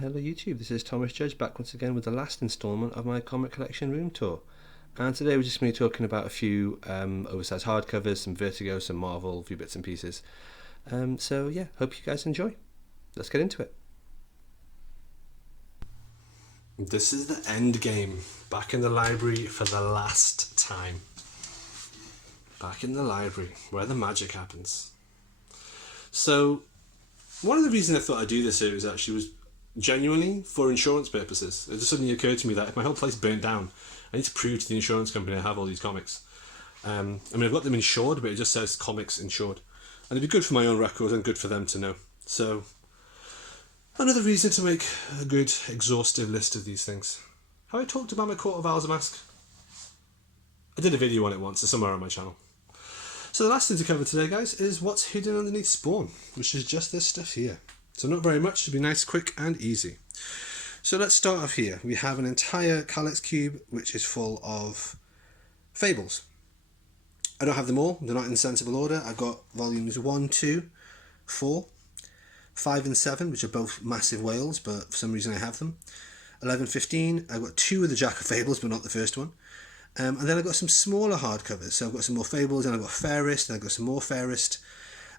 Hello YouTube, this is Thomas Judge back once again with the last instalment of my comic collection room tour. And today we're just going to be talking about a few oversized hardcovers, some Vertigo, some Marvel, a few bits and pieces. So yeah, hope you guys enjoy. Let's get into it. This is the end game. Back in the library for the last time. Back in the library, where the magic happens. So, one of the reasons I thought I'd do this series actually was genuinely for insurance purposes. It just suddenly occurred to me that if my whole place burnt down, I need to prove to the insurance company I have all these comics. I've got them insured, but it just says comics insured. And it'd be good for my own record and good for them to know. So, another reason to make a good, exhaustive list of these things. Have I talked about my Court of Owl's mask? I did a video on it once, it's somewhere on my channel. So the last thing to cover today, guys, is what's hidden underneath Spawn, which is just this stuff here. So not very much, to be nice, quick and easy. So let's start off here. We have an entire Calyx cube, which is full of fables. I don't have them all, they're not in sensible order. I've got volumes 1, 2, 4, 5 and 7, which are both massive whales, but for some reason I have them. 11, 15, I've got 2 of the Jack of Fables, but not the first one. And then I've got some smaller hardcovers. So I've got some more Fables, and I've got Fairest, and I've got some more Fairest.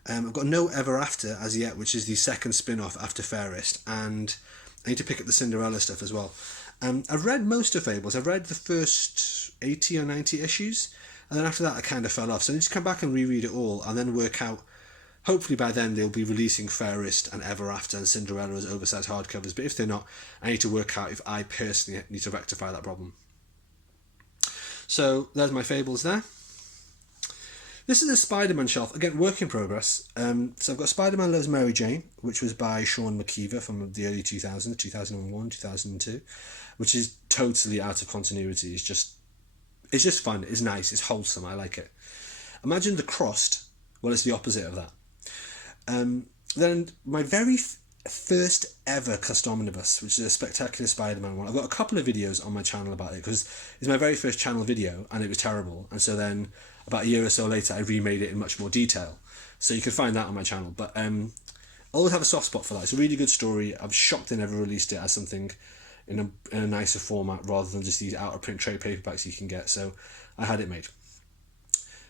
I've got no Ever After as yet, which is the second spin-off after Fairest, and I need to pick up the Cinderella stuff as well. I've read most of Fables. I've read the first 80 or 90 issues, and then after that I kind of fell off. So I need to come back and reread it all, and then work out, hopefully by then they'll be releasing Fairest and Ever After and Cinderella as oversized hardcovers, but if they're not, I need to work out if I personally need to rectify that problem. So there's my Fables there. This is a Spider-Man shelf, again, work in progress. So I've got Spider-Man Loves Mary Jane, which was by Sean McKeever from the early 2000s, 2001, 2002, which is totally out of continuity. It's just fun, it's nice, it's wholesome, I like it. Imagine The Crossed, well, it's the opposite of that. Then my very first ever custom omnibus, which is a Spectacular Spider-Man one. I've got a couple of videos on my channel about it because it's my very first channel video and it was terrible, and so then about a year or so later I remade it in much more detail, so you can find that on my channel. But I always have a soft spot for that. It's a really good story. I'm shocked they never released it as something in a nicer format rather than just these out of print trade paperbacks you can get, so I had it made.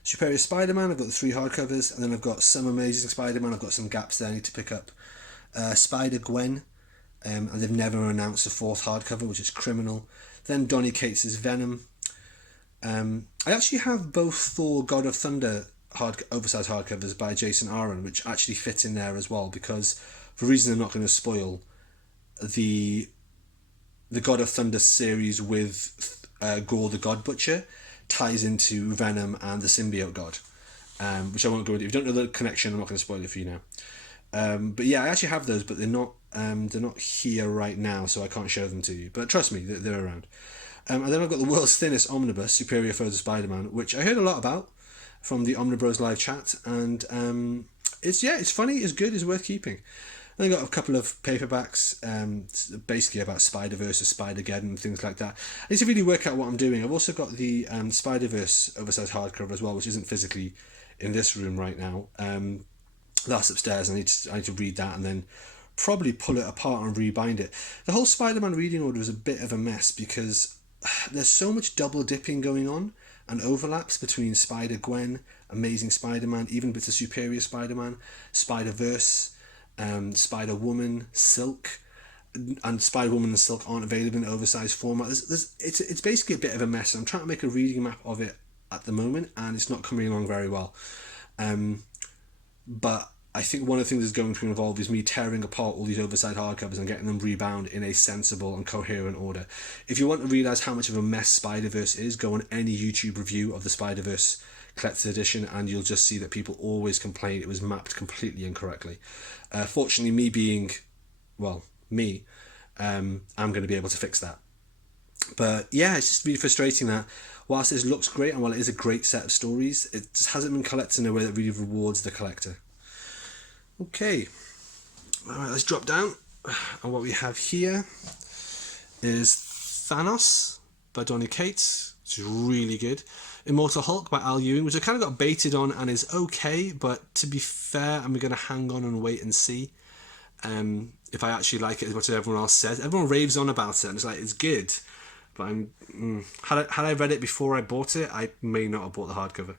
Superior Spider-Man, I've got the 3 hardcovers, and then I've got some Amazing Spider-Man. I've got some gaps there I need to pick up. Spider-Gwen, and they've never announced a 4th hardcover, which is criminal. Then Donny Cates' Venom. I actually have both Thor God of Thunder oversized hardcovers by Jason Aaron, which actually fit in there as well, because for reasons I'm not going to spoil, the God of Thunder series with Gore the God Butcher ties into Venom and the Symbiote God, which I won't go into. If you don't know the connection, I'm not going to spoil it for you now. But yeah, I actually have those, but they're not here right now, so I can't show them to you. But trust me, they're around. And then I've got the world's thinnest omnibus, Superior Foes of Spider-Man, which I heard a lot about from the Omnibros live chat, and it's funny, it's good, it's worth keeping. And I got a couple of paperbacks, basically about Spider-Verse or Spider-Geddon, things like that. I need to really work out what I'm doing. I've also got the Spider-Verse oversized hardcover as well, which isn't physically in this room right now. That's upstairs. I need to read that and then probably pull it apart and rebind it. The whole Spider-Man reading order is a bit of a mess because there's so much double dipping going on and overlaps between Spider-Gwen, Amazing Spider-Man, even bits of Superior Spider-Man, Spider-Verse, Spider-Woman, Silk, and Spider-Woman and Silk aren't available in oversized format. It's basically a bit of a mess. I'm trying to make a reading map of it at the moment, and it's not coming along very well. But I think one of the things that's going to involve is me tearing apart all these oversized hardcovers and getting them rebound in a sensible and coherent order. If you want to realise how much of a mess Spider-Verse is, go on any YouTube review of the Spider-Verse Collector's Edition and you'll just see that people always complain it was mapped completely incorrectly. Fortunately, me being, well, me, I'm going to be able to fix that. But yeah, it's just really frustrating that whilst this looks great and while it is a great set of stories, it just hasn't been collected in a way that really rewards the collector. Okay, alright, let's drop down. And what we have here is Thanos by Donny Cates, which is really good. Immortal Hulk by Al Ewing, which I kind of got baited on and is okay, but to be fair, I'm going to hang on and wait and see. if I actually like it as much as everyone else says. Everyone raves on about it, and it's like, it's good. But had I read it before I bought it, I may not have bought the hardcover.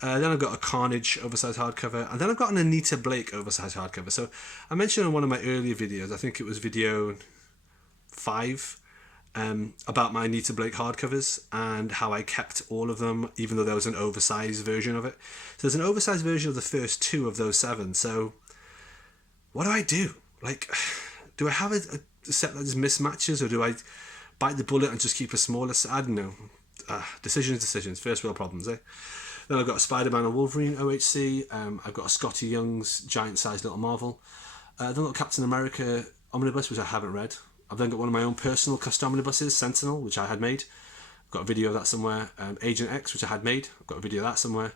Then I've got a Carnage oversized hardcover, and then I've got an Anita Blake oversized hardcover. So I mentioned in one of my earlier videos, I think it was video 5, about my Anita Blake hardcovers and how I kept all of them, even though there was an oversized version of it. So there's an oversized version of the first 2 of those 7. So what do I do? Like, do I have a set that just mismatches, or do I bite the bullet and just keep a smaller? I don't know. Decisions. First world problems, eh? Then I've got a Spider-Man and Wolverine OHC. I've got a Scotty Young's giant-sized little Marvel. Then I've got Captain America omnibus, which I haven't read. I've then got one of my own personal custom omnibuses, Sentinel, which I had made. I've got a video of that somewhere. Agent X, which I had made. I've got a video of that somewhere.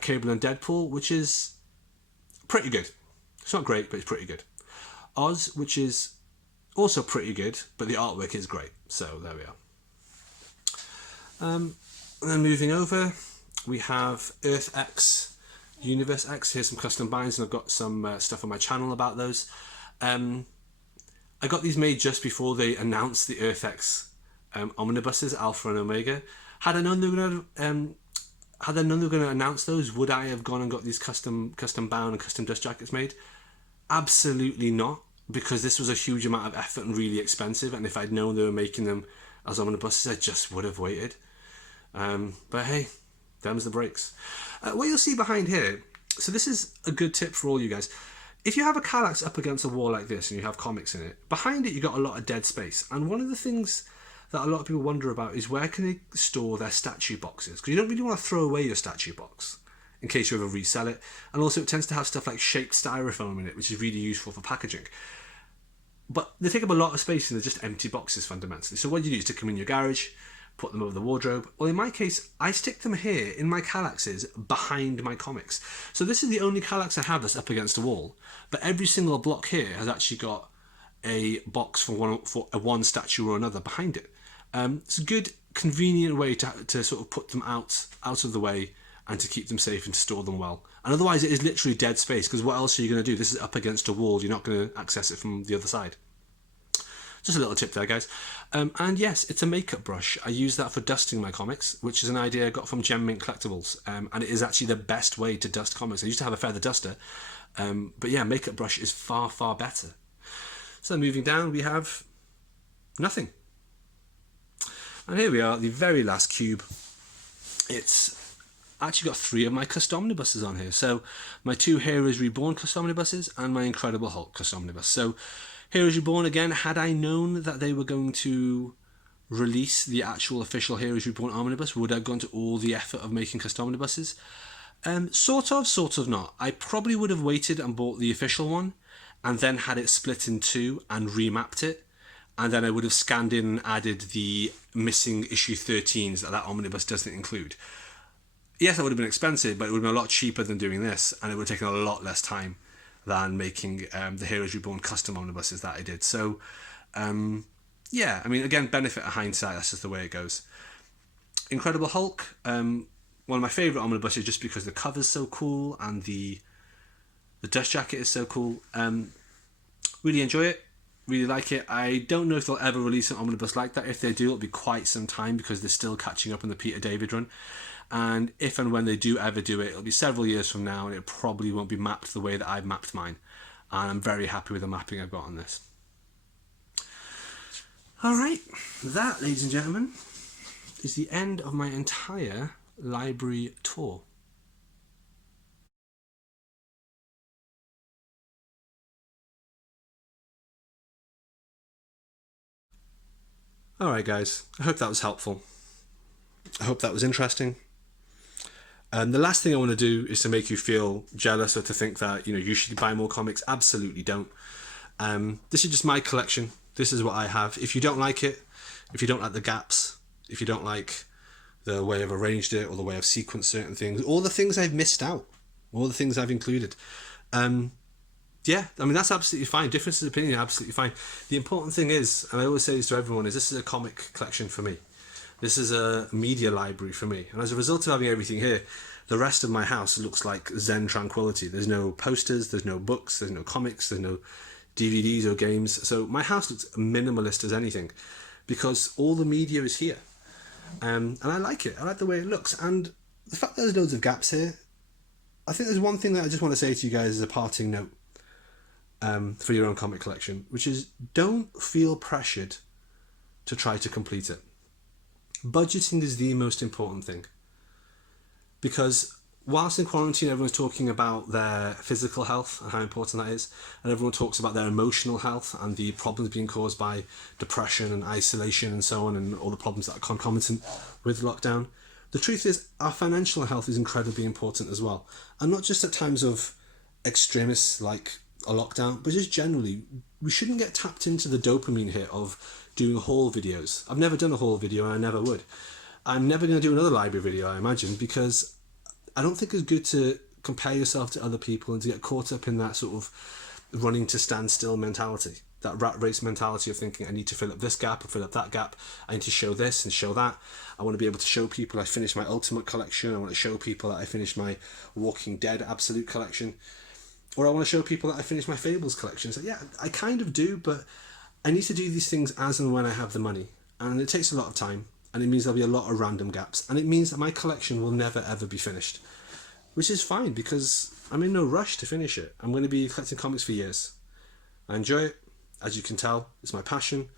Cable and Deadpool, which is pretty good. It's not great, but it's pretty good. Oz, which is also pretty good, but the artwork is great. So there we are. And then moving over, we have Earth X, Universe X. Here's some custom binds, and I've got some stuff on my channel about those. I got these made just before they announced the Earth X omnibuses, Alpha and Omega. Had I known they were going to announce those, would I have gone and got these custom bound and custom dust jackets made? Absolutely not, because this was a huge amount of effort and really expensive, and if I'd known they were making them as omnibuses, I just would have waited. But hey, them's the breaks. What you'll see behind here, so this is a good tip for all you guys. If you have a Kallax up against a wall like this and you have comics in it, behind it you got a lot of dead space. And one of the things that a lot of people wonder about is where can they store their statue boxes? Because you don't really want to throw away your statue box in case you ever resell it. And also it tends to have stuff like shaped styrofoam in it, which is really useful for packaging. But they take up a lot of space and they're just empty boxes fundamentally. So what you do is stick them in your garage, put them over the wardrobe. Well, in my case, I stick them here in my Kallaxes behind my comics. So this is the only Kallax I have that's up against a wall. But every single block here has actually got a box for one statue or another behind it. It's a good, convenient way to sort of put them out of the way and to keep them safe and to store them well. And otherwise it is literally dead space, because what else are you going to do? This is up against a wall. You're not going to access it from the other side. Just a little tip there, guys. And yes, it's a makeup brush. I use that for dusting my comics, which is an idea I got from Gem Mint Collectibles. And it is actually the best way to dust comics. I used to have a feather duster. But yeah, makeup brush is far, far better. So moving down, we have nothing. And here we are, the very last cube. It's actually got 3 of my custom omnibuses on here. So my 2 Heroes Reborn custom omnibuses and my Incredible Hulk custom omnibus. So Heroes Reborn, again, had I known that they were going to release the actual official Heroes Reborn omnibus, would I have gone to all the effort of making custom omnibuses? Sort of not. I probably would have waited and bought the official one and then had it split in 2 and remapped it. And then I would have scanned in and added the missing issue 13s that omnibus doesn't include. Yes, that would have been expensive, but it would have been a lot cheaper than doing this, and it would have taken a lot less time than making the Heroes Reborn custom omnibuses that I did. So, yeah, I mean, again, benefit of hindsight, that's just the way it goes. Incredible Hulk, one of my favourite omnibuses just because the cover's so cool and the dust jacket is so cool. Really enjoy it. Really like it. I don't know if they'll ever release an omnibus like that. If they do, it'll be quite some time because they're still catching up on the Peter David run. And if and when they do ever do it, it'll be several years from now, and it probably won't be mapped the way that I've mapped mine. And I'm very happy with the mapping I've got on this. Alright, that, ladies and gentlemen, is the end of my entire library tour. Alright guys, I hope that was helpful. I hope that was interesting. The last thing I want to do is to make you feel jealous or to think that, you should buy more comics. Absolutely don't. This is just my collection. This is what I have. If you don't like it, if you don't like the gaps, if you don't like the way I've arranged it or the way I've sequenced certain things, all the things I've missed out, all the things I've included, yeah, I mean, that's absolutely fine. Differences of opinion are absolutely fine. The important thing is, and I always say this to everyone, is this is a comic collection for me. This is a media library for me. And as a result of having everything here, the rest of my house looks like Zen tranquility. There's no posters, there's no books, there's no comics, there's no DVDs or games. So my house looks minimalist as anything because all the media is here. And I like it. I like the way it looks. And the fact that there's loads of gaps here, I think there's one thing that I just want to say to you guys as a parting note for your own comic collection, which is don't feel pressured to try to complete it. Budgeting is the most important thing. Because whilst in quarantine everyone's talking about their physical health and how important that is, and everyone talks about their emotional health and the problems being caused by depression and isolation and so on, and all the problems that are concomitant with lockdown, the truth is our financial health is incredibly important as well. And not just at times of extremis like a lockdown, but just generally, we shouldn't get tapped into the dopamine hit of doing haul videos. I've never done a haul video and I never would. I'm never going to do another library video, I imagine, because I don't think it's good to compare yourself to other people and to get caught up in that sort of running to standstill mentality, that rat race mentality of thinking I need to fill up this gap or fill up that gap, I need to show this and show that. I want to be able to show people I finished my Ultimate collection, I want to show people that I finished my Walking Dead Absolute collection, or I want to show people that I finished my Fables collection. So yeah, I kind of do, but I need to do these things as and when I have the money, and it takes a lot of time. And it means there'll be a lot of random gaps. And it means that my collection will never, ever be finished. Which is fine, because I'm in no rush to finish it. I'm going to be collecting comics for years. I enjoy it. As you can tell, it's my passion.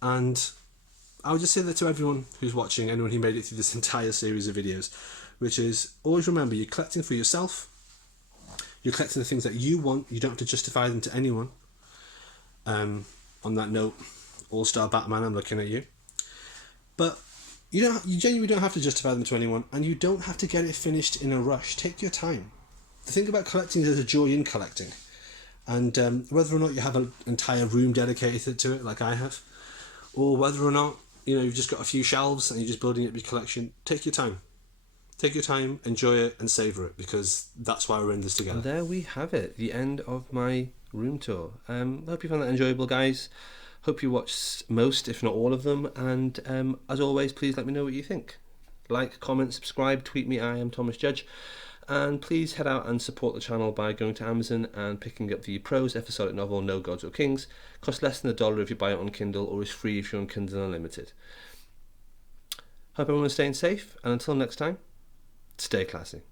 And I would just say that to everyone who's watching, anyone who made it through this entire series of videos, which is, always remember, you're collecting for yourself. You're collecting the things that you want. You don't have to justify them to anyone. On that note, All-Star Batman, I'm looking at you. But you genuinely don't have to justify them to anyone, and you don't have to get it finished in a rush. Take your time. The thing about collecting is there's a joy in collecting. And whether or not you have an entire room dedicated to it, like I have, or whether or not you've just got a few shelves and you're just building up your collection, take your time. Take your time, enjoy it, and savour it, because that's why we're in this together. And there we have it, the end of my room tour. I hope you found that enjoyable, guys. Hope you watched most, if not all of them, and as always, please let me know what you think. Like, comment, subscribe, tweet me, I am Thomas Judge, and please head out and support the channel by going to Amazon and picking up the prose episodic novel No Gods or Kings. Costs less than $1 if you buy it on Kindle, or is free if you're on Kindle Unlimited. Hope everyone's staying safe, and until next time, stay classy.